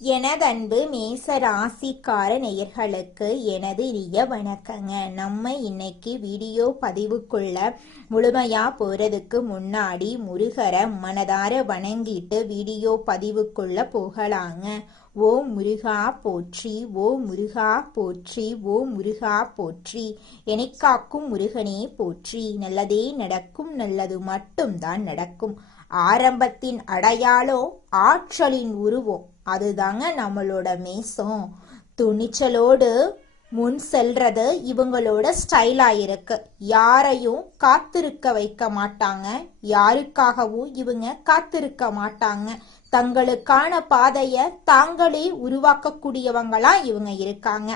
எனதன்பு மேச ராசிக்கார நேயர்களுக்கு எனது இனிய வணக்கங்க. நம்ம இன்னைக்கு வீடியோ பதிவுக்குள்ள முழுமையா போறதுக்கு முன்னாடி முருகரை மனதார வணங்கிட்டு வீடியோ பதிவுக்குள்ள போகலாங்க. ஓ முருகா போற்றி, ஓ முருகா போற்றி, ஓ முருகா போற்றி, எனைக்காக்கும் முருகனே போற்றி. நல்லதே நடக்கும், நல்லது மட்டும்தான் நடக்கும். ஆரம்பத்தின் அடையாளம் ஆற்றலின் உருவம், அதுதாங்க நம்மளோட மேசம். துணிச்சலோடு முன் செல்றது இவங்களோட ஸ்டைலா இருக்கு. யாரையும் காத்திருக்க வைக்க மாட்டாங்க, யாருக்காகவும் இவங்க காத்திருக்க மாட்டாங்க. தங்களுக்கான பாதைய தாங்களே உருவாக்கக்கூடியவங்களா இவங்க இருக்காங்க.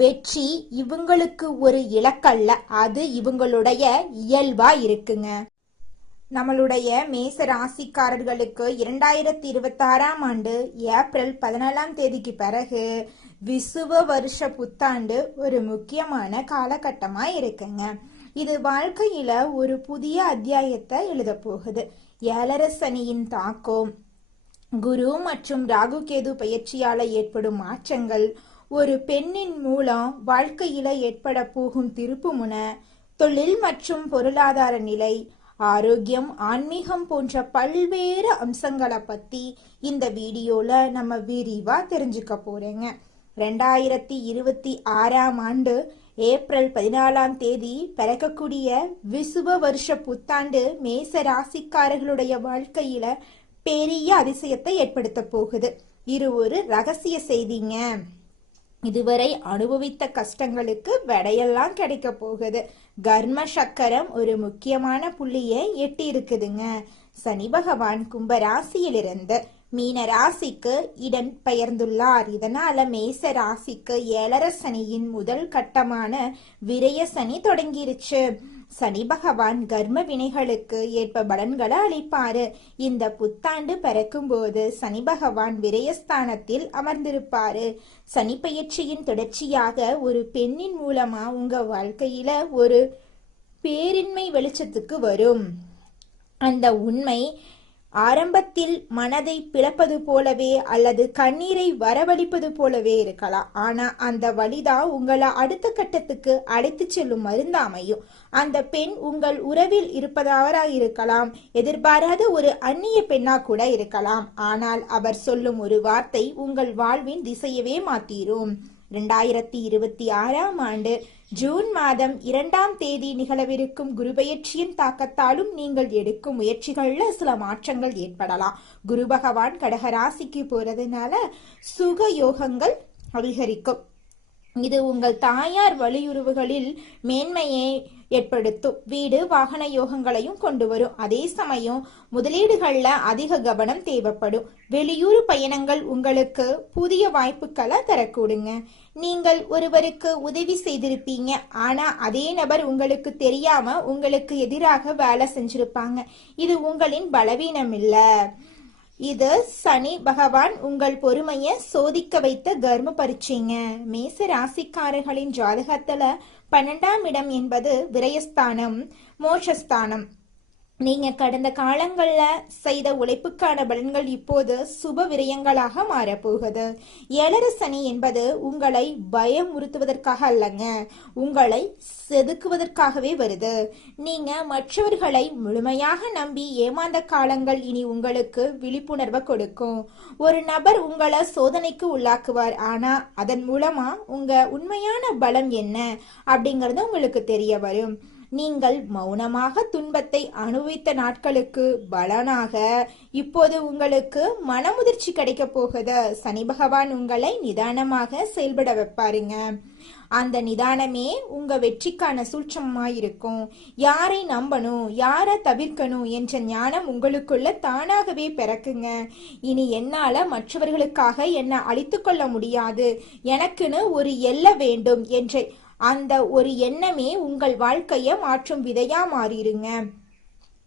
வெற்றி இவங்களுக்கு ஒரு இலக்கல்ல, அது இவங்களுடைய இயல்பா இருக்குங்க. நம்மளுடைய மேச ராசிக்காரர்களுக்கு 2026ஆம் ஆண்டு ஏப்ரல் 14ஆம் தேதிக்கு பிறகு விசுவ வருஷ புத்தாண்டு ஒரு முக்கியமான காலகட்டமா இருக்குங்க. இது வாழ்க்கையில ஒரு புதிய அத்தியாயத்தை எழுத போகுது. ஏழரை சனியின் தாக்கம், குரு மற்றும் ராகு கேது பயிற்சியால ஏற்படும் மாற்றங்கள், ஒரு பெண்ணின் மூலம் வாழ்க்கையில ஏற்பட போகும் திருப்புமுனை, தொழில் மற்றும் பொருளாதார நிலை, ஆரோக்கியம், ஆன்மீகம் போன்ற பல்வேறு அம்சங்களை பத்தி இந்த வீடியோல நம்ம விரிவா தெரிஞ்சுக்க போறேங்க. 2026ஆம் ஆண்டு ஏப்ரல் 14ஆம் தேதி பிறக்கக்கூடிய விசுவ வருஷ புத்தாண்டு மேச ராசிக்காரர்களுடைய வாழ்க்கையில பெரிய அதிசயத்தை ஏற்படுத்த போகுது. இது ஒரு ரகசிய செய்திங்க. இதுவரை அனுபவித்த கஷ்டங்களுக்கு விடையெல்லாம் கிடைக்க போகுது. கர்ம சக்கரம் ஒரு முக்கியமான புள்ளியை எட்டி இருக்குதுங்க. சனி பகவான் கும்ப ராசியிலிருந்து மீன ராசிக்கு இடம் பெயர்ந்துள்ளார். இதனால மேச ராசிக்கு ஏழரை சனியின் முதல் கட்டமான விரய சனி தொடங்கிருச்சு. சனி பகவான் கர்ம வினைகளுக்கு ஏற்ப பலன்களை அளிப்பாரு. இந்த புத்தாண்டு பிறக்கும் போது சனி பகவான் விரயஸ்தானத்தில் அமர்ந்திருப்பாரு. சனி பயிற்சியின் தொடர்ச்சியாக ஒரு பெண்ணின் மூலமா உங்க வாழ்க்கையில ஒரு பேரின்மை வெளிச்சத்துக்கு வரும். அந்த உண்மை ஆரம்பத்தில் மனதை பிளப்பது போலவே அல்லது கண்ணீரை வரவழிப்பது போலவே இருக்கலாம். ஆனா அந்த வழிதான் உங்களை அடுத்த கட்டத்துக்கு அழைத்து செல்லும் மருந்து அமையும். அந்த பெண் உங்கள் உறவில் இருப்பதவரா இருக்கலாம், எதிர்பாராத ஒரு அந்நிய பெண்ணா கூட இருக்கலாம். ஆனால் அவர் சொல்லும் ஒரு வார்த்தை உங்கள் வாழ்வின் திசையவே மாத்திரும். 2026ஆம் ஆண்டு ஜூன் மாதம் 2ஆம் தேதி நிகழவிருக்கும் குரு பெயர்ச்சியின் தாக்கத்தாலும் நீங்கள் எடுக்கும் முயற்சிகள்ல சில மாற்றங்கள் ஏற்படலாம். குரு பகவான் கடக ராசிக்கு போறதுனால சுக யோகங்கள் அதிகரிக்கும். இது உங்கள் தாயார் வலியுறவுகளில் மேன்மையை ஏற்படுத்தும். வீடு வாகன யோகங்களையும் கொண்டு வரும். அதே சமயம் முதலீடுகள்ல அதிக கவனம் தேவைப்படும். வெளியூர் பயணங்கள் உங்களுக்கு புதிய வாய்ப்புகளை தரக்கூடுங்க. நீங்கள் ஒருவருக்கு உதவி செய்திருப்பீங்க, ஆனா அதே நபர் உங்களுக்கு தெரியாம உங்களுக்கு எதிராக வேலை செஞ்சிருப்பாங்க. இது உங்களின் பலவீனம் இல்ல, இது சனி பகவான் உங்கள் பொறுமைய சோதிக்க வைத்த கர்ம பரீட்சைங்க. மேச ராசிக்காரர்களின் ஜாதகத்துல 12ஆம் இடம் என்பது விரயஸ்தானம், மோட்சஸ்தானம். நீங்க கடந்த காலங்கள்ல செய்த உழைப்புக்கான பலன்கள் இப்போது சுப விரயங்களாக மாறப்போகுது. ஏழரை சனி என்பது உங்களை பயமுறுத்துவதற்காக அல்லங்க, உங்களை செதுக்குவதற்காகவே வருது. நீங்க மற்றவர்களை முழுமையாக நம்பி ஏமாந்த காலங்கள் இனி உங்களுக்கு விழிப்புணர்வை கொடுக்கும். ஒரு நபர் உங்களை சோதனைக்கு உள்ளாக்குவார், ஆனா அதன் மூலமா உங்க உண்மையான பலம் என்ன அப்படிங்கறது உங்களுக்கு தெரிய வரும். நீங்கள் மௌனமாக துன்பத்தை அனுபவித்த நாட்களுக்கு பலனாக இப்போது உங்களுக்கு மனமுதிர்ச்சி கிடைக்க போகுது. சனி பகவான் உங்களை நிதானமாக செயல்பட வைப்பாருங்க. அந்த நிதானமே உங்க வெற்றிக்கான சூட்சமாயிருக்கும். யாரை நம்பணும், யாரை தவிர்க்கணும் என்ற ஞானம் உங்களுக்குள்ள தானாகவே பிறக்குங்க. இனி என்னால மற்றவர்களுக்காக என்ன அழித்து கொள்ள முடியாது, எனக்குன்னு ஒரு எல்லை வேண்டும் என்ற அந்த ஒரு எண்ணமே உங்கள் வாழ்க்கைய மாற்றும் விதையா மாறிடுங்க.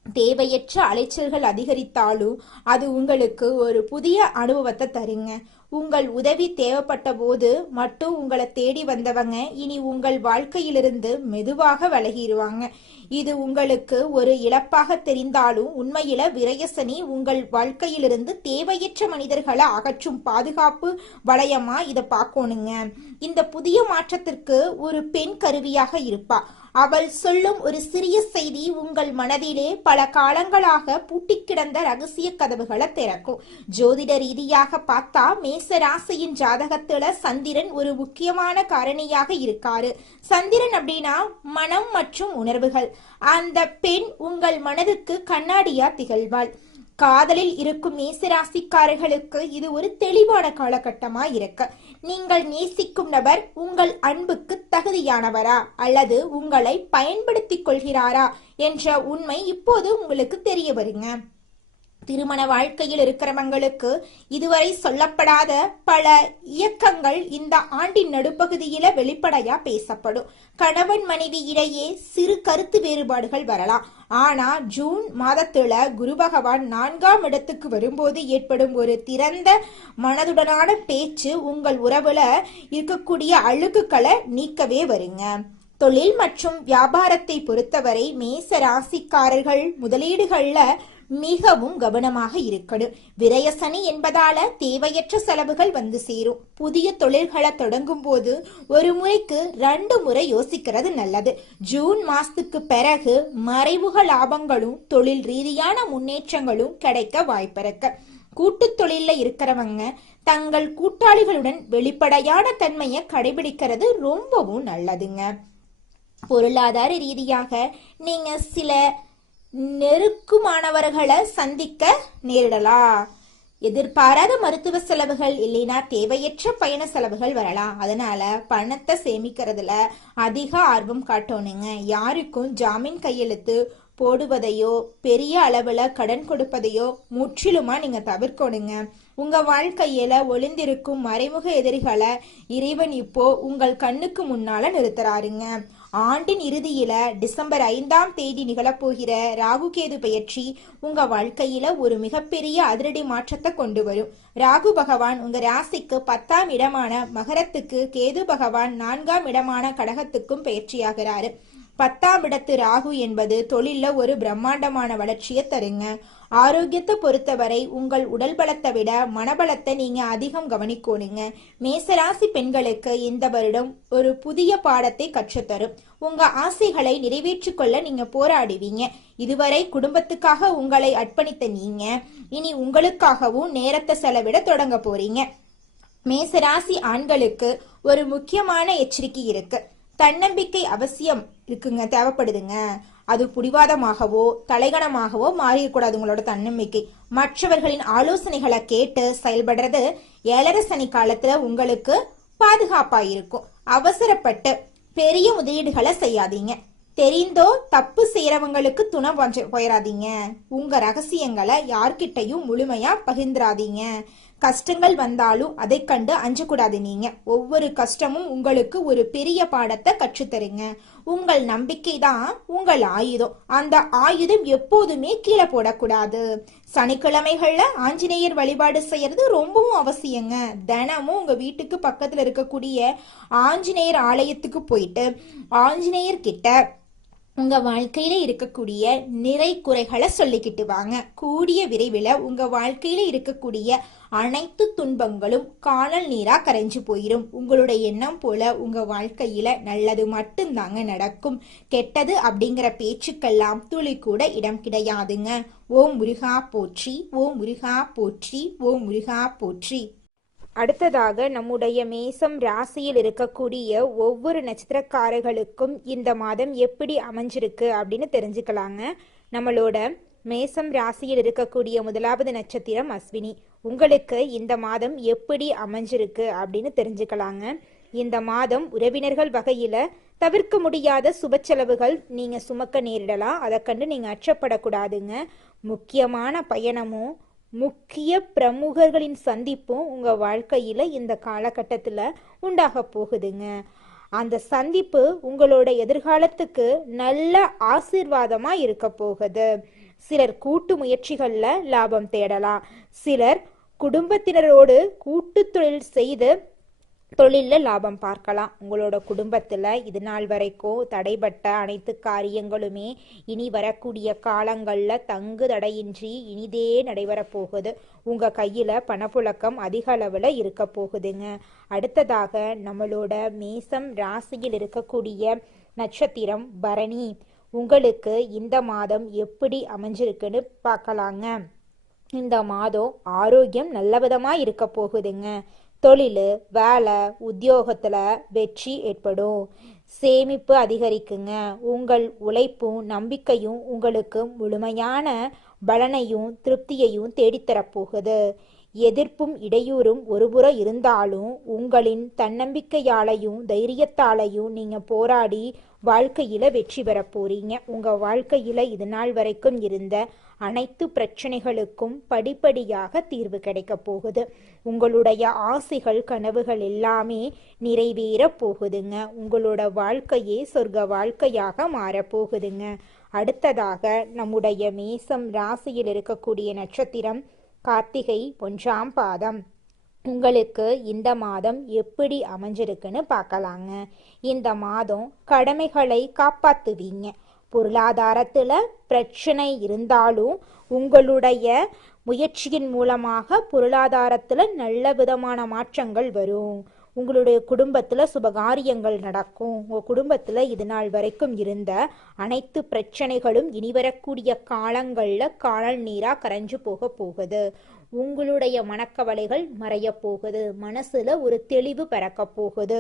தேவையற்ற அலைச்சல்கள் அதிகரித்தாலும் அது உங்களுக்கு ஒரு புதிய அனுபவத்தை தருங்க. உங்கள் உதவி தேவைப்பட்ட போது மட்டும் உங்களை தேடி வந்தவங்க இனி உங்கள் வாழ்க்கையிலிருந்து மெதுவாக விலகிடுவாங்க. இது உங்களுக்கு ஒரு இழப்பாக தெரிந்தாலும் உண்மையில விரயசனி உங்கள் வாழ்க்கையிலிருந்து தேவையற்ற மனிதர்களை அகற்றும் பாதுகாப்பு வளையமா இதை பார்க்கணுங்க. இந்த புதிய மாற்றத்திற்கு ஒரு பெண் கருவியாக இருப்பா. அவள் சொல்லும் ஒரு சிறிய செய்தி உங்கள் மனதிலே பல காலங்களாக பூட்டி கிடந்த ரகசிய கதவுகளை திறக்கும். ஜோதிட ரீதியாக பார்த்தா மேச ராசியின் ஜாதகத்துல சந்திரன் ஒரு முக்கியமான காரணியாக இருக்காரு. சந்திரன் அப்படின்னா மனம் மற்றும் உணர்வுகள். அந்த பெண் உங்கள் மனதுக்கு கண்ணாடியா திகழ்வாள். காதலில் இருக்கும் மேசராசிக்காரர்களுக்கு இது ஒரு தெளிவான காலகட்டமா இருக்கு. நீங்கள் நேசிக்கும் நபர் உங்கள் அன்புக்கு தகுதியானவரா அல்லது உங்களை பயன்படுத்திக் கொள்கிறாரா என்ற உண்மை இப்போது உங்களுக்கு தெரிய வருங்க. திருமண வாழ்க்கையில் இருக்கிறவங்களுக்கு இதுவரை சொல்லப்படாத பல இயக்கங்கள் இந்த ஆண்டின் நடுப்பகுதியில வெளிப்படையா பேசப்படும். கணவன் மனைவி இடையே சிறு கருத்து வேறுபாடுகள் வரலாம். ஆனா ஜூன் மாதத்துல குரு பகவான் 4ஆம் இடத்துக்கு வரும்போது ஏற்படும் ஒரு திறந்த மனதுடனான பேச்சு உங்கள் உறவுல இருக்கக்கூடிய அழுக்குகளை நீக்கவே வருங்க. தொழில் மற்றும் வியாபாரத்தை பொறுத்தவரை மேச ராசிக்காரர்கள் முதலீடுகள்ல மிகவும் கவனமாக இருக்கணும். விரயசனி என்பதால தேவையற்ற செலவுகள் வந்து சேரும். புதிய தொழில்களை தொடங்கும் போது ஒரு முறைக்கு 2 முறை யோசிக்கிறது நல்லது. ஜூன் மாசத்துக்கு பிறகு மறைமுக லாபங்களும் தொழில் ரீதியான முன்னேற்றங்களும் கிடைக்க வாய்ப்பிருக்கு. கூட்டு தொழில இருக்கிறவங்க தங்கள் கூட்டாளிகளுடன் வெளிப்படையான தன்மையை கடைபிடிக்கிறது ரொம்பவும் நல்லதுங்க. பொருளாதார ரீதியாக நீங்க சில நெருக்குமானவர்களை சந்திக்க நேரிடலாம். எதிர்பாராத மருத்துவ செலவுகள் இல்லைன்னா தேவையற்ற பயண செலவுகள் வரலாம். அதனால பணத்தை சேமிக்கிறதுல அதிக ஆர்வம் காட்டணுங்க. யாருக்கும் ஜாமீன் கையெழுத்து போடுவதையோ பெரிய அளவுல கடன் கொடுப்பதையோ முற்றிலுமா நீங்க தவிர்க்கணுங்க. உங்க வாழ்க்கையில ஒளிந்திருக்கும் மறைமுக எதிரிகளை இறைவன் இப்போ உங்கள் கண்ணுக்கு முன்னால நிறுத்துறாருங்க. ஆண்டின் இறுதியில டிசம்பர் 5ஆம் தேதி நிகழப்போகிற ராகு கேது பெயர்ச்சி உங்க வாழ்க்கையில ஒரு மிகப்பெரிய அதிரடி மாற்றத்தை கொண்டு வரும். ராகு பகவான் உங்க ராசிக்கு 10ஆம் இடமான மகரத்துக்கு, கேது பகவான் 4ஆம் இடமான கடகத்துக்கும் பெயர்ச்சியாகிறாரு. 10ஆம் இடத்து ராகு என்பது தொழில ஒரு பிரம்மாண்டமான வளர்ச்சியை தருங்க. ஆரோக்கியத்தை பொறுத்தவரை உங்கள் உடல் பலத்தை விட மனபலத்தை நீங்க அதிகம் கவனிக்கணுங்க. மேசராசி பெண்களுக்கு இந்த வருடம் ஒரு புதிய பாடத்தை கற்றுத்தரும். உங்க ஆசைகளை நிறைவேற்றிக் கொள்ள நீங்க போராடுவீங்க. இதுவரை குடும்பத்துக்காக உங்களை அர்ப்பணித்த நீங்க இனி உங்களுக்காகவும் நேரத்தை செலவிட தொடங்க போறீங்க. மேசராசி ஆண்களுக்கு ஒரு முக்கியமான எச்சரிக்கை இருக்கு. தன்னம்பிக்கை அவசியம் இருக்குங்க, தேவைப்படுதுங்க. அது புடிவாதமாகவோ தலைகணமாகவோ மாறிடக்கூடாது. உங்களோட தன்னம்பிக்கை மற்றவர்களின் ஆலோசனைகளை கேட்டு செயல்படுறது 7.5 சனி காலத்துல உங்களுக்கு பாதுகாப்பா இருக்கும். அவசரப்பட்டு பெரிய முதலீடுகளை செய்யாதீங்க. தெரிந்தோ தப்பு செய்யறவங்களுக்கு துணை போயிடாதீங்க. உங்க ரகசியங்களை யார்கிட்டையும் முழுமையா பகிர்ந்துராதீங்க. கஷ்டங்கள் வந்தாலும் அதை கண்டு அஞ்சக்கூடாது. நீங்க ஒவ்வொரு கஷ்டமும் உங்களுக்கு ஒரு பெரிய பாடத்தை கற்றுத்தருங்க. உங்கள் நம்பிக்கை தான் உங்கள் ஆயுதம். அந்த ஆயுதம் எப்போதுமே கீழே போடக்கூடாது. சனிக்கிழமைகள்ல ஆஞ்சநேயர் வழிபாடு செய்யறது ரொம்பவும் அவசியங்க. தினமும் உங்க வீட்டுக்கு பக்கத்துல இருக்கக்கூடிய ஆஞ்சநேயர் ஆலயத்துக்கு போயிட்டு ஆஞ்சநேயர் கிட்ட உங்க வாழ்க்கையில இருக்கக்கூடிய நிறை குறைகளை சொல்லிக்கிட்டு வாங்க. கூடிய விரைவில் உங்க வாழ்க்கையில இருக்கக்கூடிய அனைத்து துன்பங்களும் காணல் நீரா கரைஞ்சு போயிடும். உங்களுடைய எண்ணம் போல உங்க வாழ்க்கையில நல்லது மட்டும்தாங்க நடக்கும். கெட்டது அப்படிங்கிற பேச்சுக்கெல்லாம் துளி கூட இடம் கிடையாதுங்க. ஓம் முருகா போற்றி, ஓம் முருகா போற்றி, ஓம் முருகா போற்றி. அடுத்ததாக நம்முடைய மேசம் ராசியில் இருக்கக்கூடிய ஒவ்வொரு நட்சத்திரக்காரர்களுக்கும் இந்த மாதம் எப்படி அமைஞ்சிருக்கு அப்படின்னு தெரிஞ்சுக்கலாங்க. நம்மளோட மேசம் ராசியில் இருக்கக்கூடிய முதலாவது நட்சத்திரம் அஸ்வினி. உங்களுக்கு இந்த மாதம் எப்படி அமைஞ்சிருக்கு அப்படின்னு தெரிஞ்சுக்கலாங்க. இந்த மாதம் உறவினர்கள் வகையில தவிர்க்க முடியாத சுப செலவுகள் நீங்க சுமக்க நேரிடலாம். அதை கண்டு நீங்க அச்சப்படக்கூடாதுங்க. முக்கியமான பயணமும் முக்கிய பிரமுகர்களின் சந்திப்பும் உங்க வாழ்க்கையில இந்த காலகட்டத்துல உண்டாக போகுதுங்க. அந்த சந்திப்பு உங்களோட எதிர்காலத்துக்கு நல்ல ஆசீர்வாதமா இருக்க போகுது. சிலர் கூட்டு முயற்சிகள்ல லாபம் தேடலாம். சிலர் குடும்பத்தினரோடு கூட்டு தொழில் செய்து தொழில்ல லாபம் பார்க்கலாம். உங்களோட குடும்பத்துல இது நாள் வரைக்கும் தடைபட்ட அனைத்து காரியங்களுமே இனி வரக்கூடிய காலங்கள்ல தங்கு தடையின்றி இனிதே நடைபெற போகுது. உங்க கையில பணப்புழக்கம் அதிக அளவுல இருக்க போகுதுங்க. அடுத்ததாக நம்மளோட மேசம் ராசியில் இருக்கக்கூடிய நட்சத்திரம் பரணி. உங்களுக்கு இந்த மாதம் எப்படி அமைஞ்சிருக்குன்னு பார்க்கலாங்க. இந்த மாதம் ஆரோக்கியம் நல்ல விதமா இருக்க போகுதுங்க. தொழில், வேலை, உத்தியோகத்துல வெற்றி ஏற்படும். சேமிப்பு அதிகரிக்குங்க. உங்கள் உழைப்பும் நம்பிக்கையும் உங்களுக்கு முழுமையான பலனையும் திருப்தியையும் தேடித்தரப்போகுது. எதிர்ப்பும் இடையூறும் ஒருபுறம் இருந்தாலும் உங்களின் தன்னம்பிக்கையாலையும் தைரியத்தாலையும் நீங்க போராடி வாழ்க்கையில வெற்றி பெற போறீங்க. உங்க வாழ்க்கையில இது நாள் வரைக்கும் இருந்த அனைத்து பிரச்சனைகளுக்கும் படிப்படியாக தீர்வு கிடைக்க போகுது. உங்களுடைய ஆசைகள் கனவுகள் எல்லாமே நிறைவேற போகுதுங்க. உங்களோட வாழ்க்கையே சொர்க்க வாழ்க்கையாக மாறப்போகுதுங்க. அடுத்ததாக நம்முடைய மேசம் ராசியில் இருக்கக்கூடிய நட்சத்திரம் கார்த்திகை 1ஆம் பாதம். உங்களுக்கு இந்த மாதம் எப்படி அமைஞ்சிருக்குன்னு பார்க்கலாங்க. இந்த மாதம் கடமைகளை காப்பாத்துவீங்க. பொருளாதாரத்துல பிரச்சனை இருந்தாலும் உங்களுடைய முயற்சியின் மூலமாக பொருளாதாரத்துல நல்ல விதமான மாற்றங்கள் வரும். உங்களுடைய குடும்பத்துல சுபகாரியங்கள் நடக்கும். உங்க குடும்பத்துல இது நாள் வரைக்கும் இருந்த அனைத்து பிரச்சனைகளும் இனி வரக்கூடிய காலங்கள்ல காணல் நீரா கரைஞ்சு போகுது. உங்களுடைய மனக்கவலைகள் மறைய போகுது. மனசுல ஒரு தெளிவு பிறக்க போகுது.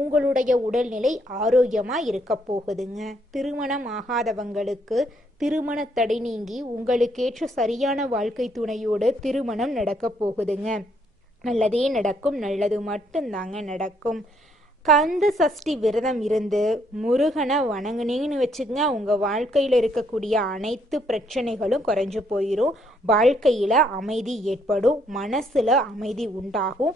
உங்களுடைய உடல்நிலை ஆரோக்கியமா இருக்க போகுதுங்க. திருமணம் ஆகாதவங்களுக்கு திருமண தடை நீங்கி உங்களுக்கேற்ற சரியான வாழ்க்கை துணையோடு திருமணம் நடக்க போகுதுங்க. நல்லதே நடக்கும். நல்லது மட்டும்தாங்க நடக்கும். கந்த சஷ்டி விரதம் இருந்து முருகனை வணங்குனீங்கன்னு வச்சுக்கங்க, உங்க வாழ்க்கையில இருக்கக்கூடிய அனைத்து பிரச்சனைகளும் குறைஞ்சு போயிடும். வாழ்க்கையில அமைதி ஏற்படும். மனசுல அமைதி உண்டாகும்.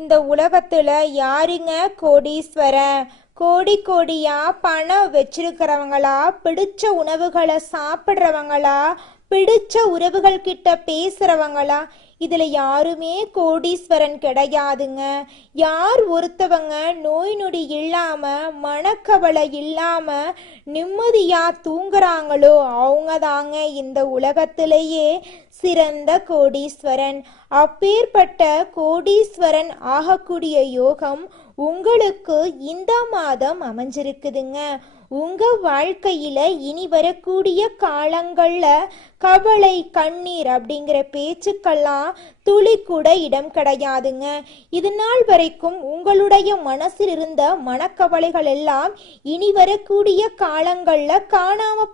இந்த உலகத்துல யாருங்க கோடீஸ்வரன்? கோடி கோடியா பணம் வச்சிருக்கிறவங்களா, பிடிச்ச உணவுகளை சாப்பிட்றவங்களா, பிடிச்ச உறவுகள் கிட்ட பேசுறவங்களா? இதுல யாருமே கோடீஸ்வரன் கிடையாதுங்க. யார் ஒருத்தவங்க நோய் நொடி இல்லாம மனக்கவலை இல்லாம நிம்மதியா தூங்குறாங்களோ அவங்க தாங்க இந்த உலகத்திலேயே சிறந்த கோடீஸ்வரன். அப்பேற்பட்ட கோடீஸ்வரன் ஆகக்கூடிய யோகம் உங்களுக்கு இந்த மாதம் அமைஞ்சிருக்குதுங்க. உங்க வாழ்க்கையில இனி வரக்கூடிய காலங்கள்ல கவலை கண்ணீர் அப்படிங்கிற பேச்சுக்கெல்லாம் துளி கூட இடம் கிடையாதுங்க. இது நாள் வரைக்கும் உங்களுடைய மனசில் இருந்த மனக்கவலைகள் எல்லாம் இனி வரக்கூடிய காலங்கள்ல காணாம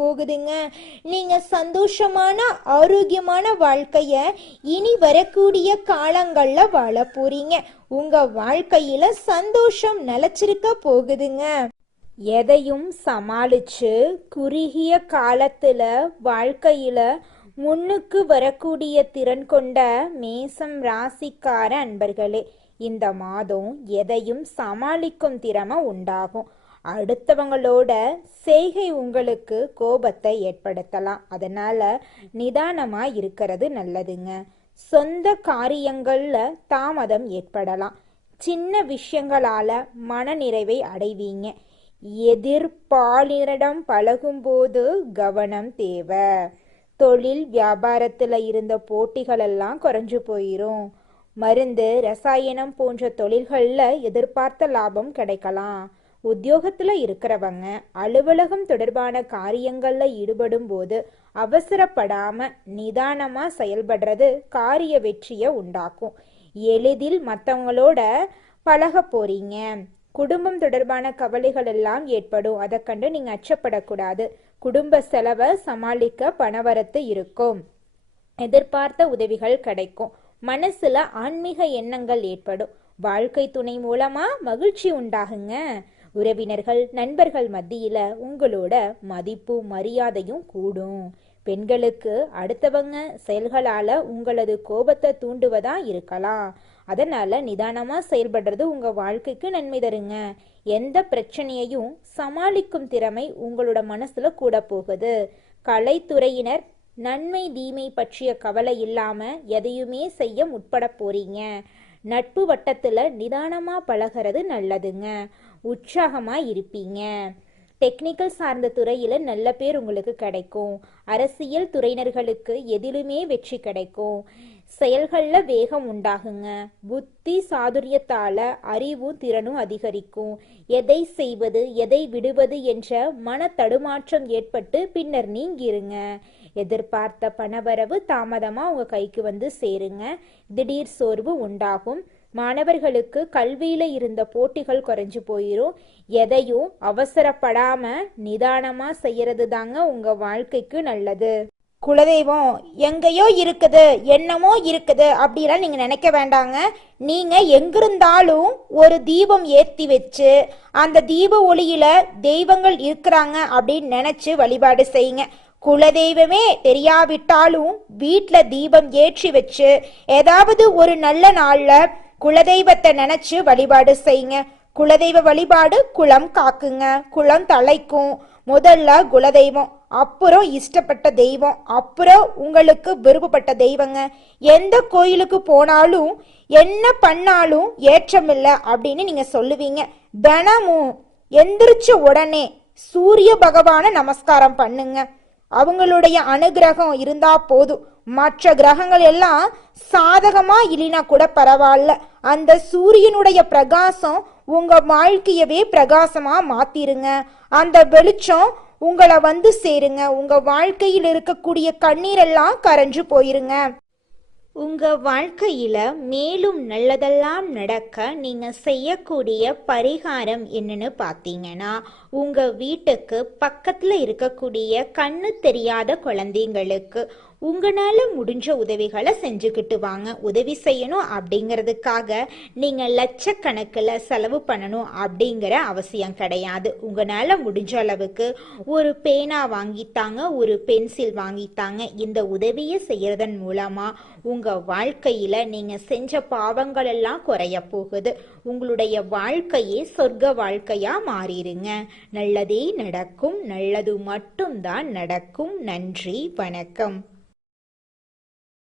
போகுதுங்க. நீங்க சந்தோஷமான ஆரோக்கியமான வாழ்க்கைய இனி வரக்கூடிய காலங்கள்ல வாழ போறீங்க. உங்க வாழ்க்கையில சந்தோஷம் நிலைச்சிருக்க போகுதுங்க. எதையும் சமாளிச்சு குறுகிய காலத்துல வாழ்க்கையில முன்னுக்கு வரக்கூடிய திறன் கொண்ட மேசம் ராசிக்கார அன்பர்களே, இந்த மாதம் எதையும் சமாளிக்கும் திறமை உண்டாகும். அடுத்தவங்களோட செய்கை உங்களுக்கு கோபத்தை ஏற்படுத்தலாம். அதனால நிதானமா இருக்கிறது நல்லதுங்க. சொந்த காரியங்கள்ல தாமதம் ஏற்படலாம். சின்ன விஷயங்களால மனநிறைவை அடைவீங்க. எதிர்பாலினரிடம் பழகும்போது கவனம் தேவை. தொழில் வியாபாரத்துல இருந்த போட்டிகள் எல்லாம் குறைஞ்சு போயிரும். மருந்து, ரசாயனம் போன்ற தொழில்கள்ல எதிர்பார்த்த லாபம் கிடைக்கலாம். உத்தியோகத்துல இருக்கிறவங்க அலுவலகம் தொடர்பான காரியங்கள்ல ஈடுபடும் போது அவசரப்படாம நிதானமா செயல்படுறது காரிய வெற்றியை உண்டாக்கும். எளிதில் மற்றவங்களோட பழக போறீங்க. குடும்பம் தொடர்பான கவலைகள் எல்லாம் ஏற்படும். அதை கண்டு நீங்க அச்சப்படக்கூடாது. குடும்ப செலவை சமாளிக்க பணவரத்து இருக்கும். எதிர்பார்த்த உதவிகள் கிடைக்கும். மனசுல ஆன்மீக எண்ணங்கள் ஏற்படும். வாழ்க்கை துணை மூலமா மகிழ்ச்சி உண்டாகுங்க. உறவினர்கள் நண்பர்கள் மத்தியில உங்களோட மதிப்பு மரியாதையும் கூடும். பெண்களுக்கு அடுத்தவங்க செயல்களால உங்களது கோபத்தை தூண்டுவதா இருக்கலாம். அதனால நிதானமா செயல்படுறது உங்க வாழ்க்கைக்கு நன்மை தருங்க. எந்த பிரச்சனையையும் சமாளிக்கும் திறமை உங்களோட மனசுல கூட போகுது. கலைத்துறையினர் நன்மை தீமை பற்றிய கவலை இல்லாம எதையுமே செய்ய முற்பட போறீங்க. நட்பு வட்டத்துல நிதானமா பழகிறது நல்லதுங்க. உற்சாகமா இருப்பீங்க. டெக்னிக்கல் சார்ந்த துறையில நல்ல பேர் உங்களுக்கு கிடைக்கும். அரசியல் துறையினர்களுக்கு எதிலுமே வெற்றி கிடைக்கும். செயல்கள்ல வேகம் உண்டாகுங்க. புத்தி சாதுரியத்தால அறிவும் திறனும் அதிகரிக்கும். எதை செய்வது எதை விடுவது என்ற மன தடுமாற்றம் ஏற்பட்டு பின்னர் நீங்கிருங்க. எதிர்பார்த்த பணவரவு தாமதமா உங்க கைக்கு வந்து சேருங்க. திடீர் சோர்வு உண்டாகும். மாணவர்களுக்கு கல்வியில இருந்த போட்டிகள் குறைஞ்சு போயிரும். எதையும் அவசரப்படாம நிதானமா செய்யறது தாங்க உங்க வாழ்க்கைக்கு நல்லது. குலதெய்வம் எங்கேயோ இருக்குது, என்னமோ இருக்குது அப்படிலாம் நீங்க நினைக்க வேண்டாங்க. நீங்க எங்கிருந்தாலும் ஒரு தீபம் ஏத்தி வச்சு அந்த தீப ஒளியில தெய்வங்கள் இருக்கிறாங்க அப்படின்னு நினைச்சு வழிபாடு செய்யுங்க. குலதெய்வமே தெரியாவிட்டாலும் வீட்டுல தீபம் ஏற்றி வச்சு ஏதாவது ஒரு நல்ல நாள்ல குலதெய்வத்தை நினைச்சு வழிபாடு செய்யுங்க. குலதெய்வ வழிபாடு குலம் காக்குங்க, குலம் தலைக்கும். முதல்ல குலதெய்வம், அப்புறம் இஷ்டப்பட்ட தெய்வம், அப்புறம் உங்களுக்கு விருப்பப்பட்ட தெய்வங்க. எந்த கோயிலுக்கு போனாலும் என்ன பண்ணாலும் ஏற்றம் இல்லை அப்படின்னு நீங்க சொல்லுவீங்க. தினமும் எந்திரிச்ச உடனே சூரிய பகவான நமஸ்காரம் பண்ணுங்க. அவங்களுடைய அனுகிரகம் இருந்தா போதும். மற்ற கிரகங்கள் எல்லாம் சாதகமா இல்லைனா கூட பரவாயில்ல, அந்த சூரியனுடைய பிரகாசம் உங்க வாழ்க்கையவே பிரகாசமா மாத்திருங்க. அந்த வெளிச்சம் உங்களை வந்து சேருங்க. உங்க வாழ்க்கையில் இருக்கக்கூடிய கண்ணீரெல்லாம் கரைஞ்சு போயிருங்க. உங்க வாழ்க்கையில மேலும் நல்லதெல்லாம் நடக்க நீங்க செய்யக்கூடிய பரிகாரம் என்னன்னு பார்த்தீங்கன்னா, உங்க வீட்டுக்கு பக்கத்துல இருக்கக்கூடிய கண்ணு தெரியாத குழந்தைங்களுக்கு உங்களால முடிஞ்ச உதவிகளை செஞ்சுக்கிட்டு வாங்க. உதவி செய்யணும் அப்படிங்கிறதுக்காக நீங்க லட்சக்கணக்கில் செலவு பண்ணணும் அப்படிங்கிற அவசியம் கிடையாது. உங்களால முடிஞ்ச அளவுக்கு ஒரு பேனா வாங்கித்தாங்க, ஒரு பென்சில் வாங்கித்தாங்க. இந்த உதவியை செய்யறதன் மூலமா உங்க வாழ்க்கையில நீங்க செஞ்ச பாவங்கள் எல்லாம் குறைய போகுது. உங்களுடைய வாழ்க்கையே சொர்க்க வாழ்க்கையா மாறிடுங்க. நல்லதே நடக்கும். நல்லது மட்டும்தான் நடக்கும். நன்றி, வணக்கம்.